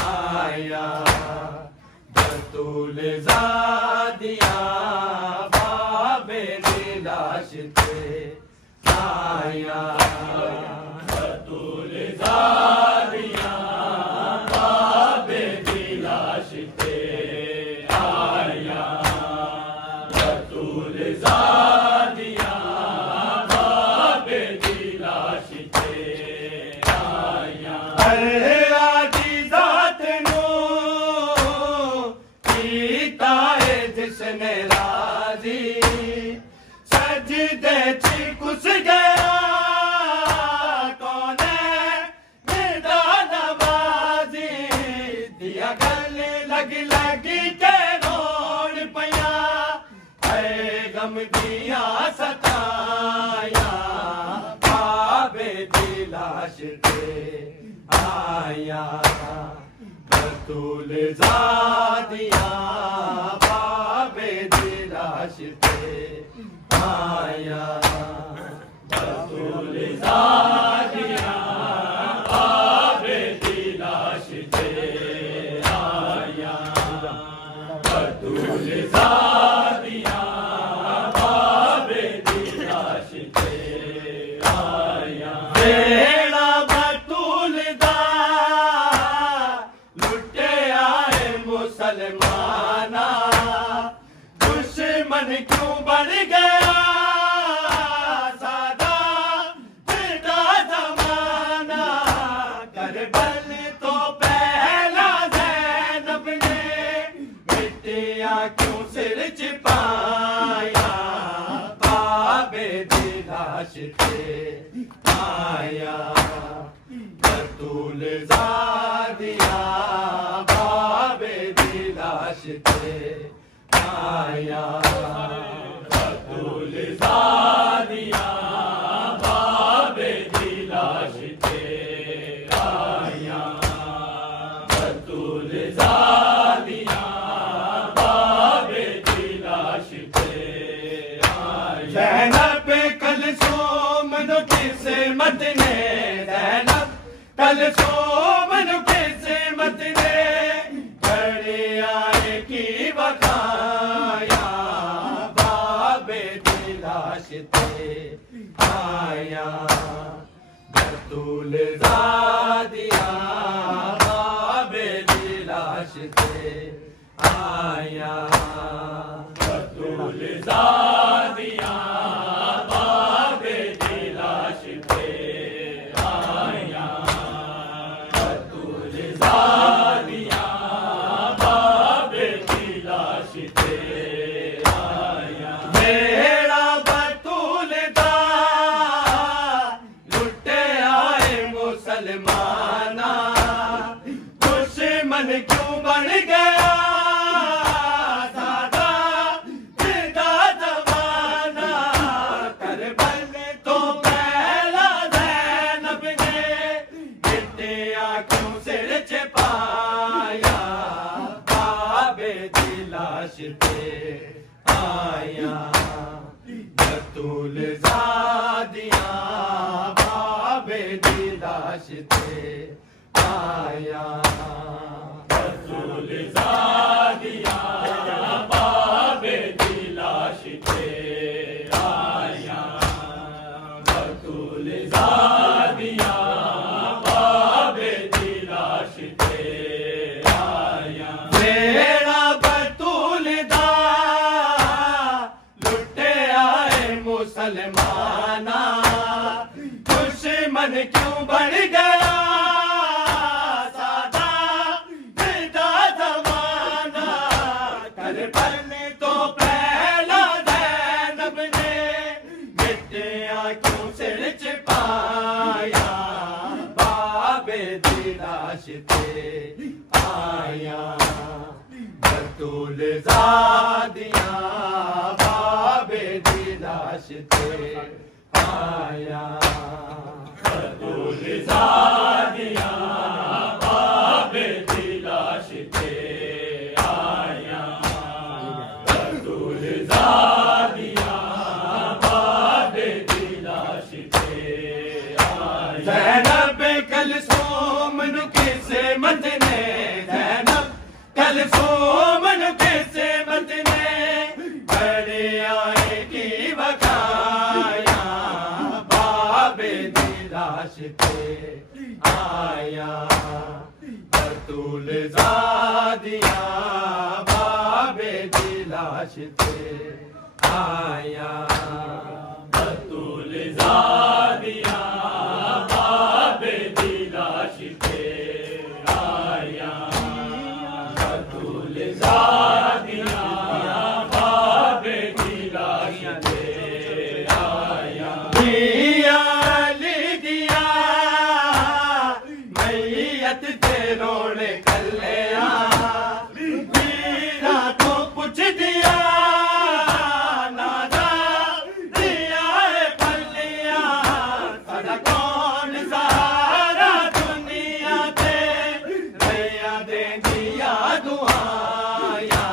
आया बतूल ज़ादिया बाबे नीलाश ते आया बतूल ज़ादिया बाबे नीलाश ते आया बतूल ज़ादिया बाबे नीलाश ते आया जिसने राजी सजदे ची कुछ गया कौन निदा नवाजी दिया गले लगी के रोड पया है गम दिया सताया बाबे दिलाश ते आया बतूल ज़ादिया दिलाश ते आया बतूल ज़ादिया बाबे दिलाश ते आया बतूल ज़ादिया बाबे दिलाश ते आया बेड़ा बतूल दा लुटे आए मुसलमाना दुश्मन क्यों बन गया सादा बेटा जमाना करबल तो पहला ज़ैनब ने बिटिया क्यों सिर छिपाया बाबे दिलाश ते आया बतूल ज़ादिया बाबे दिलाश ते आया बतूल ज़ादिया बाबे दिलाश ते आया बतूल ज़ादिया बाबे दिलाश ते आया ज़ैनब कलसूम नु किस्मत ने ज़ैनब कलसूम नु किस्मत ने घड़ी आए की बखाया बाबे दिलाश ते आया बतूल ज़ादिया बाबे दिलाश ते आया बतूल ज़ादिया बाबे दिलाश ते आया बतूल ज़ादिया बाबे दिलाश ते आया मेरा बतूल दा लुटे आए मुसलमाना दुश्मन क्यों बन गया सादा जिंदा जमाना करबल तो पहला ज़ैनब ने बिटिया क्यों सिर छिपाया बाबे दिलाश ते आया बतूल ज़ादिया बाबे दिलाश ते आया बतूल ज़ादिया बाबे दिलाश ते आया बतूल ज़ादिया बाबे दिलाश ते आया बेड़ा बतूल दा लुटे आए मुसलमाना दुश्मन क्यों बन गया सादा बेटा जमाना करबल तो पहला ज़ैनब ने बिटिया क्यों सिर छिपाया बाबे दिलाश ते आया बतूल ज़ादिया बाबे दिलाश ते आया बतूल ज़ादिया बाबे दिलाश ते आया बतूल ज़ादिया बाबे दिलाश ते आया ज़ैनब कलसूम नु किस्मत ने बतूल ज़ादिया बाबे दी लाश ते आया बतूल ज़ादिया बाबे दी लाश ते आया बतूल ज़ादिया बाबे दी लाश ते आया दिया लिदिया मैयत ते रोने कल्लिया वीरा तो पुछ दिया नादा दिया है पल्लिया साडा कौन सहारा दुनिया ते रैया दे दिया दुआया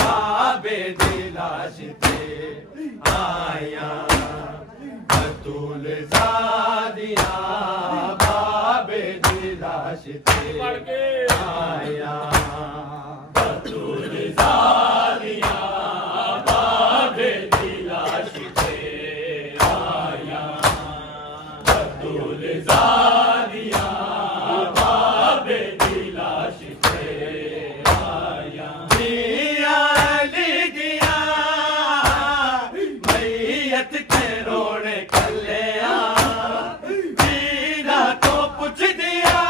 बाबे दी लाश ते आया बतूल ज़ादिया बाबे दी लाश ते आया बतूल ज़ादिया बाबे दी लाश ते आया बतूल ज़ादिया बाबे दी लाश ते आया दिया लिदिया मैयत ते रोने कल्लिया वीरा तो पुछ दिया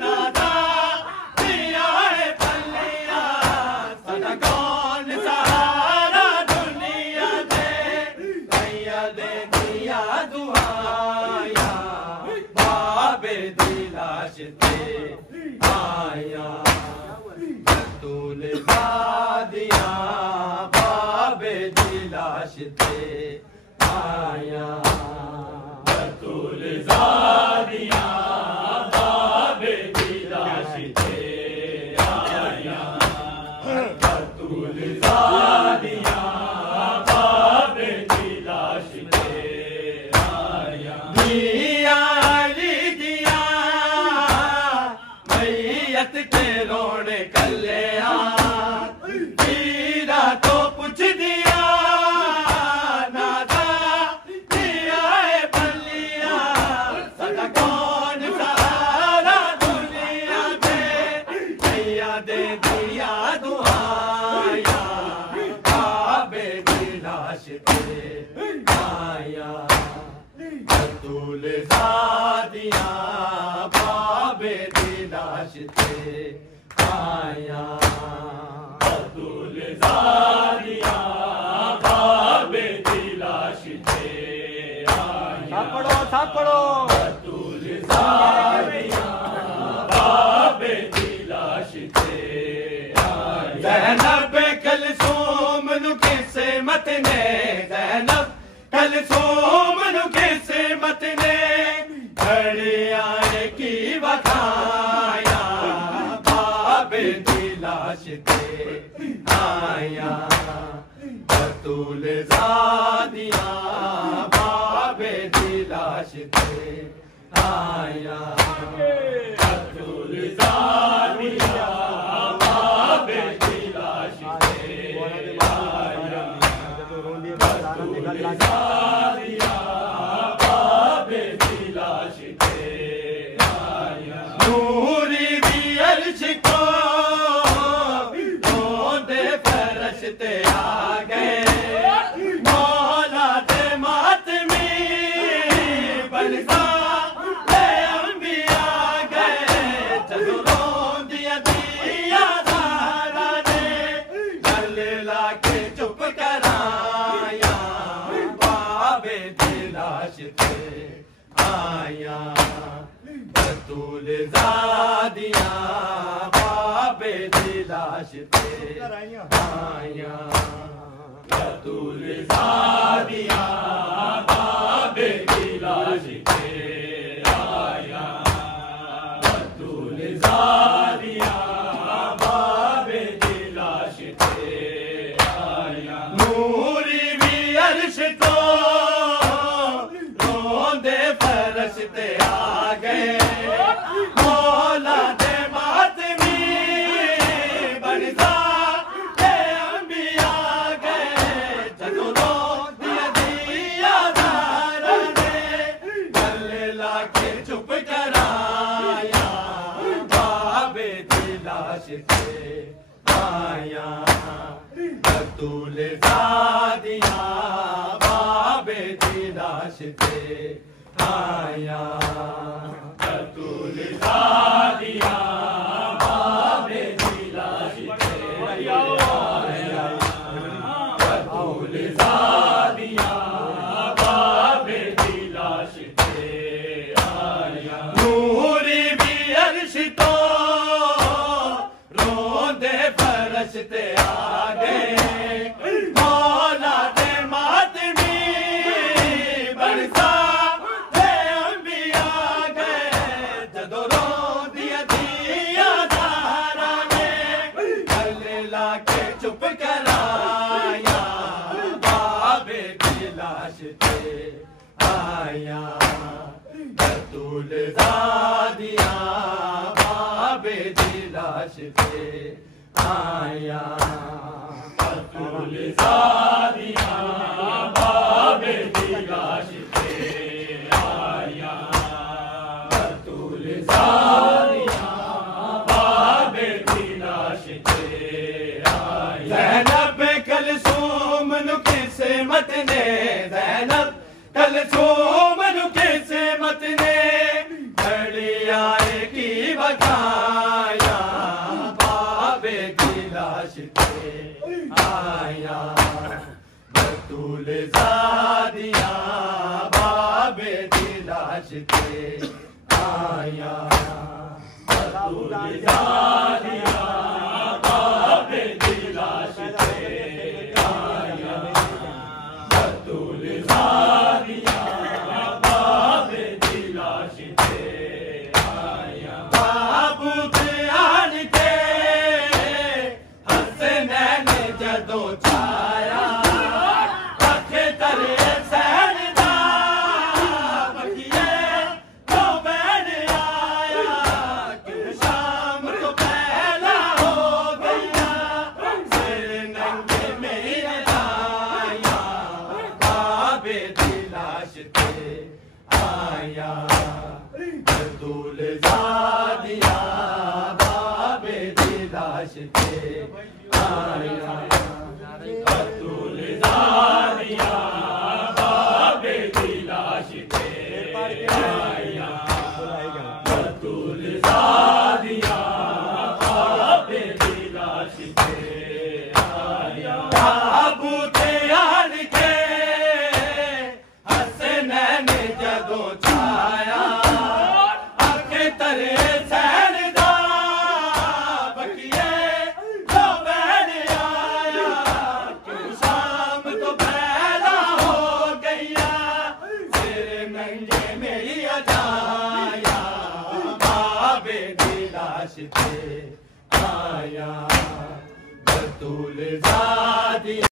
नादा दिया है पल्लिया साडा कौन सहारा दुनिया ते रैया दे दिया दुआया बाबे दी लाश ते आया बतूल ज़ादिया बाबे दी लाश ते आया बतूल ज़ादिया बाबे दी लाश ते आया बतूल ज़ादिया बाबे दी लाश ते आया दिया लिदिया मैयत के रोने कल्लिया वीरा तो पुछ दिया नादा दिया है पल्लिया साडा कौन सहारा दुनिया ते रैया दे दिया दुआया बाबे दी लाश ते आया बतूल ज़ादिया बाबे दी लाश ते आया बतूल ज़ादिया बाबे दी लाश ते आया थापड़ो बतूल ज़ादिया बाबे दी लाश ते आया ज़ैनब कलसूम नु किसे मत ने ज़ैनब कलसूम नु किसे मत ने घड़िया की वखाया बाबे दी लाश ते आया बतूल ज़ादिया बाबे दी लाश ते आया बतूल ज़ादिया बाबे दी लाश ते आया बतूल ज़ादिया बाबे दी लाश ते आया नूरी भी अर्श को रोंदे फरश ते आ गए मौला दे मातमी बनसा ले अंबिया गए जदों रोंदिया दिया धारा ने गल ला के चुप कराया बाबे दी लाश ते आया बतूल ज़ादिया बाबे दी लाश ते आया बतूल ज़ादिया बाबे दी लाश ते आया बतूल ज़ादिया बाबे दी लाश ते आया नूरी भी अर्श को रोंदे फरश ते आ गए मौला दे मातमी बनसा ले अंबिया गए जदों रोंदिया दिया लाश थे आया बतूल ज़ादिया बाबे की लाश थे आया बतूल ज़ादिया बाबे की लाश थे आया बतूल ज़ादिया बाबे की लाश थे आया नूरी भी अर्श तो रोंदे फरश्ते आ गए मौला दे मातमी बरसा दे अंबिया गए जदों रोंदियां दियां ज़हरा ने गले लाके चुप कराया बाबे की लाश थे आया बतूल ज़ादिया बाबे की लाश थे आया बतूल ज़ादिया बाबे की लाश थे आया बतूल ज़ादिया बाबे की लाश थे आया ज़ैनब कलसूम नु किसे मत ने ज़ैनब कलसूम नु किसे मत ने घड़ी आएगी बकाया बाबे की लाश थे आया बतूल ज़ादिया बाबे की लाश थे आया बतूल ज़ादिया बाबे की लाश थे आया बतूल ज़ादिया बाबे की लाश थे आया बाबू थे आन के हसनैन जदों छाया आखे तरे सैन दा बकिए तो बैन आया कि शाम को पहला हो गया सिर नंगे मेरे आया बाबे की लाश थे आया बतूल ज़ादिया बाबे की लाश थे आया बतूल ज़ादिया बाबे की लाश थे आया बतूल ज़ादिया बाबे की लाश थे आया बाबू थे आन के हसनैन जदों छाया आखे तरे सैन दा बकिए तो बैन आया क्यों शाम तो पहला हो गया सिर नंगे मेरी अजाया बाबे की लाश थे आया बतूल ज़ादिया